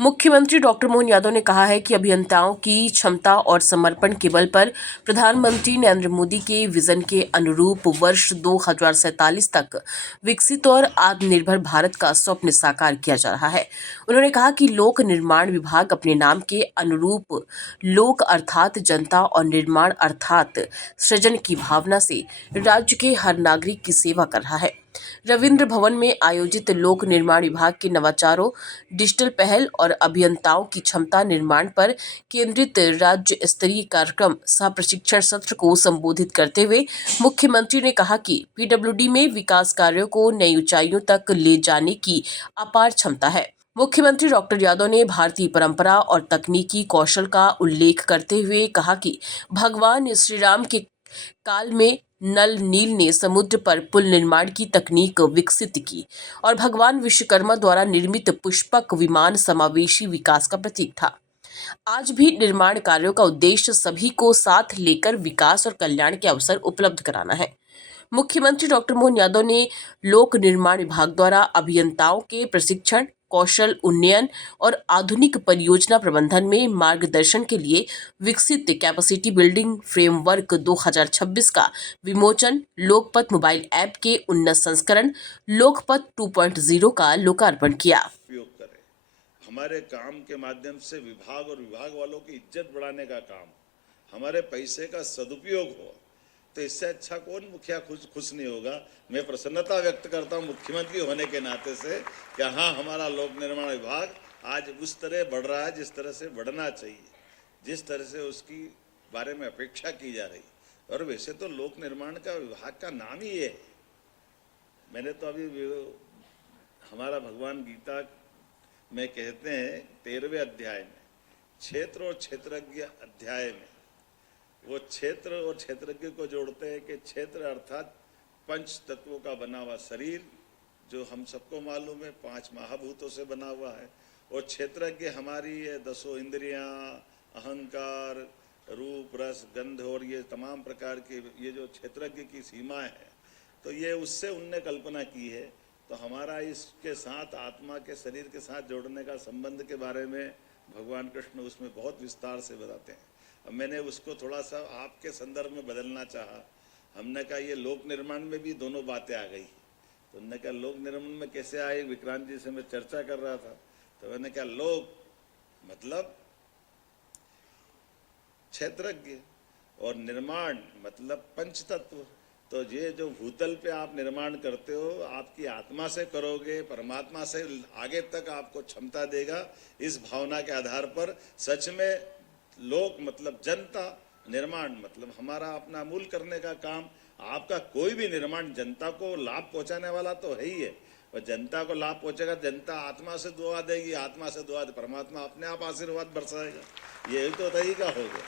मुख्यमंत्री डॉक्टर मोहन यादव ने कहा है कि अभियंताओं की क्षमता और समर्पण के बल पर प्रधानमंत्री नरेंद्र मोदी के विजन के अनुरूप वर्ष 2047 तक विकसित और आत्मनिर्भर भारत का स्वप्न साकार किया जा रहा है। उन्होंने कहा कि लोक निर्माण विभाग अपने नाम के अनुरूप लोक अर्थात जनता और निर्माण अर्थात सृजन की भावना से राज्य के हर नागरिक की सेवा कर रहा है। रविंद्र भवन में आयोजित लोक निर्माण विभाग के नवाचारों, डिजिटल पहल और अभियंताओं की क्षमता निर्माण पर केंद्रित राज्य स्तरीय कार्यक्रम सह प्रशिक्षण सत्र को संबोधित करते हुए मुख्यमंत्री ने कहा कि पीडब्ल्यूडी में विकास कार्यों को नई ऊंचाइयों तक ले जाने की अपार क्षमता है। मुख्यमंत्री डॉक्टर यादव ने भारतीय परंपरा और तकनीकी कौशल का उल्लेख करते हुए कहा कि भगवान श्री राम के काल में नल नील ने समुद्र पर पुल निर्माण की तकनीक विकसित की और भगवान विश्वकर्मा द्वारा निर्मित पुष्पक विमान समावेशी विकास का प्रतीक था। आज भी निर्माण कार्यों का उद्देश्य सभी को साथ लेकर विकास और कल्याण के अवसर उपलब्ध कराना है। मुख्यमंत्री डॉक्टर मोहन यादव ने लोक निर्माण विभाग द्वारा अभियंताओं के प्रशिक्षण, कौशल उन्नयन और आधुनिक परियोजना प्रबंधन में मार्गदर्शन के लिए विकसित कैपेसिटी बिल्डिंग फ्रेमवर्क 2026 का विमोचन, लोकपथ मोबाइल ऐप के उन्नत संस्करण लोकपथ 2.0 का लोकार्पण किया। उपयोग करें, हमारे काम के माध्यम से विभाग और विभाग वालों की इज्जत बढ़ाने का काम, हमारे पैसे का सदुपयोग हो, तो इससे अच्छा कौन मुखिया खुश नहीं होगा। मैं प्रसन्नता व्यक्त करता हूं मुख्यमंत्री होने के नाते से कि हाँ, हमारा लोक निर्माण विभाग आज उस तरह बढ़ रहा है जिस तरह से बढ़ना चाहिए, जिस तरह से उसकी बारे में अपेक्षा की जा रही। और वैसे तो लोक निर्माण का विभाग का नाम ही है। मैंने तो अभी हमारा भगवान गीता में कहते हैं 13वें अध्याय में, क्षेत्र और क्षेत्रज्ञ अध्याय में वो क्षेत्र और क्षेत्रज्ञ को जोड़ते हैं कि क्षेत्र अर्थात पंच तत्वों का बना हुआ शरीर, जो हम सबको मालूम है 5 महाभूतों से बना हुआ है, और क्षेत्रज्ञ हमारी ये 10 इंद्रियां, अहंकार, रूप, रस, गंध और ये तमाम प्रकार की ये जो क्षेत्रज्ञ की सीमा है, तो ये उससे उनने कल्पना की है। तो हमारा इसके साथ आत्मा के शरीर के साथ जोड़ने का संबंध के बारे में भगवान कृष्ण उसमें बहुत विस्तार से बताते हैं। अब मैंने उसको थोड़ा सा आपके संदर्भ में बदलना चाहा। हमने कहा ये लोक निर्माण में भी दोनों बातें आ गई। तो उन्होंने कहा लोक निर्माण में कैसे आए, विक्रांत जी से मैं चर्चा कर रहा था, तो मैंने कहा लोक मतलब क्षेत्रज्ञ और निर्माण मतलब पंचतत्व। तो ये जो भूतल पे आप निर्माण करते हो, आपकी आत्मा से करोगे, परमात्मा से आगे तक आपको क्षमता देगा। इस भावना के आधार पर सच में लोक मतलब जनता, निर्माण मतलब हमारा अपना मूल करने का काम। आपका कोई भी निर्माण जनता को लाभ पहुंचाने वाला तो है ही है, और जनता को लाभ पहुंचेगा, जनता आत्मा से दुआ देगी, आत्मा से दुआ दे परमात्मा अपने आप आशीर्वाद बरसाएगा। ये तो तरीका हो गया,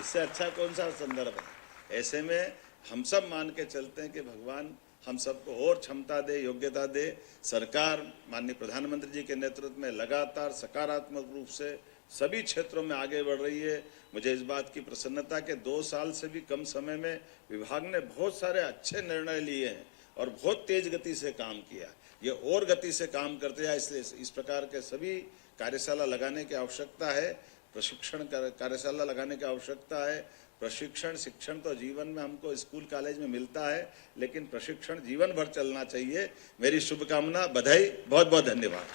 इससे अच्छा कौन सा संदर्भ है। ऐसे में हम सब मान के चलते हैं कि भगवान हम सबको और क्षमता दे, योग्यता दे। सरकार माननीय प्रधानमंत्री जी के नेतृत्व में लगातार सकारात्मक रूप से सभी क्षेत्रों में आगे बढ़ रही है। मुझे इस बात की प्रसन्नता कि 2 साल से भी कम समय में विभाग ने बहुत सारे अच्छे निर्णय लिए हैं और बहुत तेज गति से काम किया। ये और गति से काम करते हैं, इसलिए इस प्रकार के सभी कार्यशाला लगाने की आवश्यकता है, प्रशिक्षण कार्यशाला लगाने की आवश्यकता है। प्रशिक्षण शिक्षण तो जीवन में हमको स्कूल कॉलेज में मिलता है, लेकिन प्रशिक्षण जीवन भर चलना चाहिए। मेरी शुभकामना, बधाई, बहुत बहुत धन्यवाद।